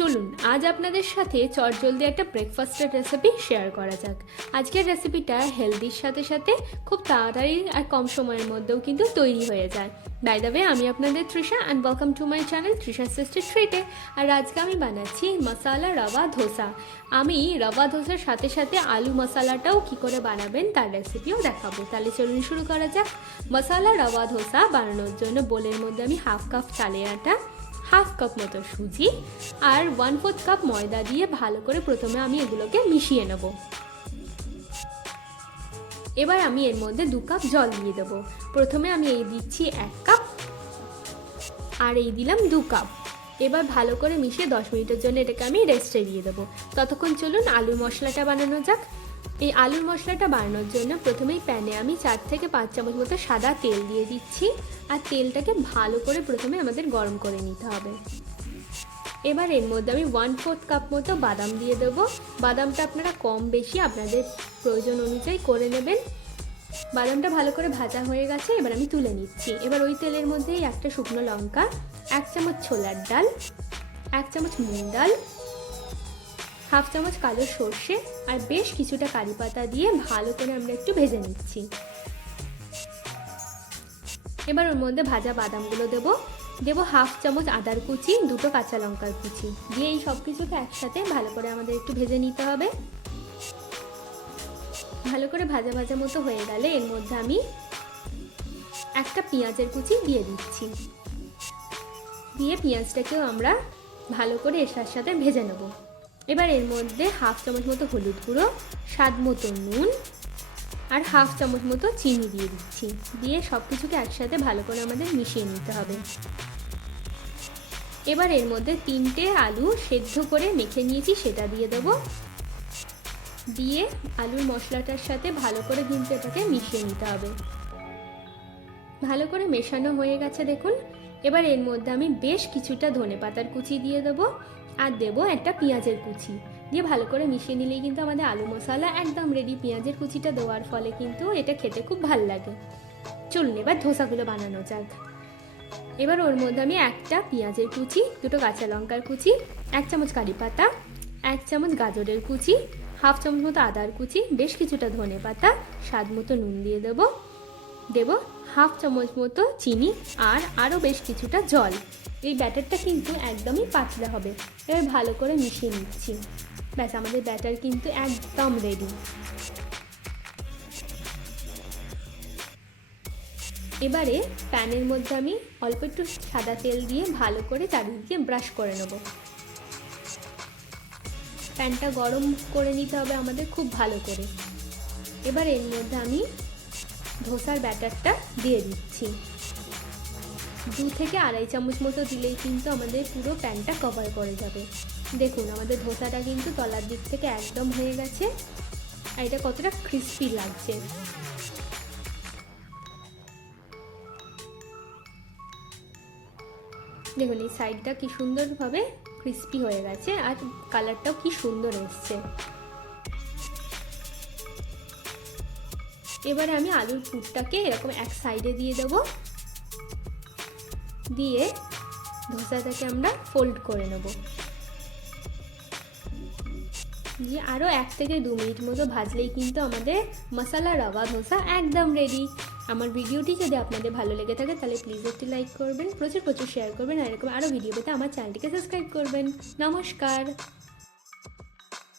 চলুন আজ আপনাদের সাথে চটজলদি একটা ব্রেকফাস্টের রেসিপি শেয়ার করা যাক। আজকের রেসিপিটা হেলদির সাথে সাথে খুব তাড়াতাড়ি আর কম সময়ের মধ্যেও কিন্তু তৈরি হয়ে যায়। বাই দ্য ওয়ে, আমি আপনাদের Trisha and welcome to my channel Trisha sister ট্রিটে। আর আজকে আমি বানাচ্ছি মশালা রাভা ধোসা। আমি রাভা ধোসার সাথে সাথে আলু মশালাটাও কী করে বানাবেন তার রেসিপিও দেখাবো। তাহলে চলুন শুরু করা যাক। মশালা রাভা ধোসা বানানোর জন্য বোলের মধ্যে আমি হাফ কাপ চালের আটা, হাফ কাপ মতো সুজি আর 1/4 কাপ ময়দা দিয়ে ভালো করে প্রথমে আমি এগুলোকে মিশিয়ে নেব। এবার আমি এর মধ্যে 2 কাপ জল দিয়ে দেবো। প্রথমে আমি এই দিচ্ছি 1 কাপ আর এই দিলাম 2 কাপ। এবার ভালো করে মিশিয়ে 10 মিনিটের জন্য এটাকে আমি রেস্টে দিয়ে দেবো। ততক্ষণ চলুন আলুর মশলাটা বানানো যাক। এই আলুর মশলাটা বানানোর জন্য প্রথমেই প্যানে আমি 4 থেকে 5 চামচ মতো সাদা তেল দিয়ে দিচ্ছি আর তেলটাকে ভালো করে প্রথমে আমাদের গরম করে নিতে হবে। এবার এর মধ্যে আমি 1/4 কাপ মতো বাদাম দিয়ে দেবো। বাদামটা আপনারা কম বেশি আপনাদের প্রয়োজন অনুযায়ী করে নেবেন। বাদামটা ভালো করে ভাজা হয়ে গেছে, এবার আমি তুলে নিচ্ছি। এবার ওই তেলের মধ্যেই একটা শুকনো লঙ্কা, 1 চামচ ছোলার ডাল, 1 চামচ মুগ ডাল, হাফ চামচ কালো সর্ষে আর বেশ কিছুটা কারি পাতা দিয়ে ভালো করে আমরা একটু ভেজে নিচ্ছি। এবার ওর মধ্যে ভাজা বাদামগুলো দেবো হাফ চামচ আদার কুচি, 2টো কাঁচা লঙ্কার কুচি দিয়ে এই সব কিছুকে একসাথে ভালো করে আমাদের একটু ভেজে নিতে হবে। ভালো করে ভাজা ভাজা মতো হয়ে গেলে এর মধ্যে আমি একটা পেঁয়াজের কুচি দিয়ে দিচ্ছি। দিয়ে পেঁয়াজটাকেও আমরা ভালো করে এর সাথে ভেজে নেব। এবার এর মধ্যে হাফ চামচ মতো হলুদ গুঁড়ো, স্বাদ মতো নুন আর হাফ চামচ মতো চিনি দিয়ে দিচ্ছি। দিয়ে সব কিছুকে একসাথে ভালো করে আমাদের মিশিয়ে নিতে হবে। এবার এর মধ্যে 3টে আলু সেদ্ধ করে মেখে নিয়েছি সেটা দিয়ে দেবো। দিয়ে আলুর মশলাটার সাথে ভালো করে কিন্তু এটাকে মিশিয়ে নিতে হবে। ভালো করে মেশানো হয়ে গেছে দেখুন। এবার এর মধ্যে আমি বেশ কিছুটা ধনেপাতার কুচি দিয়ে দেবো আর দেবো একটা পেঁয়াজের কুচি দিয়ে ভালো করে মিশিয়ে নিলেই কিন্তু আমাদের আলু মশলা একদম রেডি। পেঁয়াজের কুচিটা দেওয়ার ফলে কিন্তু এটা খেতে খুব ভালো লাগে। চলুন এবার ধোসাগুলো বানানো যাক। এবার ওর মধ্যে আমি একটা পেঁয়াজের কুচি, 2টো কাঁচা লঙ্কার কুচি, 1 চামচ কারি পাতা, 1 চামচ গাজরের কুচি, হাফ চামচ মতো আদার কুচি, বেশ কিছুটা ধনেপাতা, স্বাদ মতো নুন দিয়ে দেবো হাফ চামচ মতো চিনি আর আরও বেশ কিছুটা জল। এই ব্যাটারটা কিন্তু একদমই পাতলা হবে। এবার ভালো করে মিশিয়ে নিচ্ছি। ব্যাস, আমাদের ব্যাটার কিন্তু একদম রেডি। এবারে প্যানের মধ্যে আমি অল্প একটু সাদা তেল দিয়ে ভালো করে চারিদিকে ব্রাশ করে নেব। প্যানটা গরম করে নিতে হবে আমাদের খুব ভালো করে। এবার এর মধ্যে আমি ধোসার ব্যাটারটা দিয়ে দিচ্ছি। 2 থেকে 2.5 চামচ মতো দিলেই কিন্তু আমাদের পুরো প্যানটা কভার করে যাবে। দেখুন আমাদের ধোসাটা কিন্তু তলার দিক থেকে একদম হয়ে গেছে আর এটা কতটা ক্রিস্পি লাগছে। দেখুন এই সাইডটা কি সুন্দরভাবে ক্রিস্পি হয়ে গেছে আর কালারটাও কি সুন্দর এসছে। এবারে আমি আলুর পুরটাকে এরকম এক সাইডে দিয়ে দেবো। দিয়ে ধোসাটাকে আমরা ফোল্ড করে নেব। দিয়ে আরও 1 থেকে 2 মিনিট মতো ভাজলেই কিন্তু আমাদের মশালা রাভা ধোসা একদম রেডি। আমার ভিডিওটি যদি আপনাদের ভালো লেগে থাকে তাহলে প্লিজ একটি লাইক করবেন, প্রচুর শেয়ার করবেন আর এরকম আরও ভিডিও পেতে আমার চ্যানেলটিকে সাবস্ক্রাইব করবেন। নমস্কার।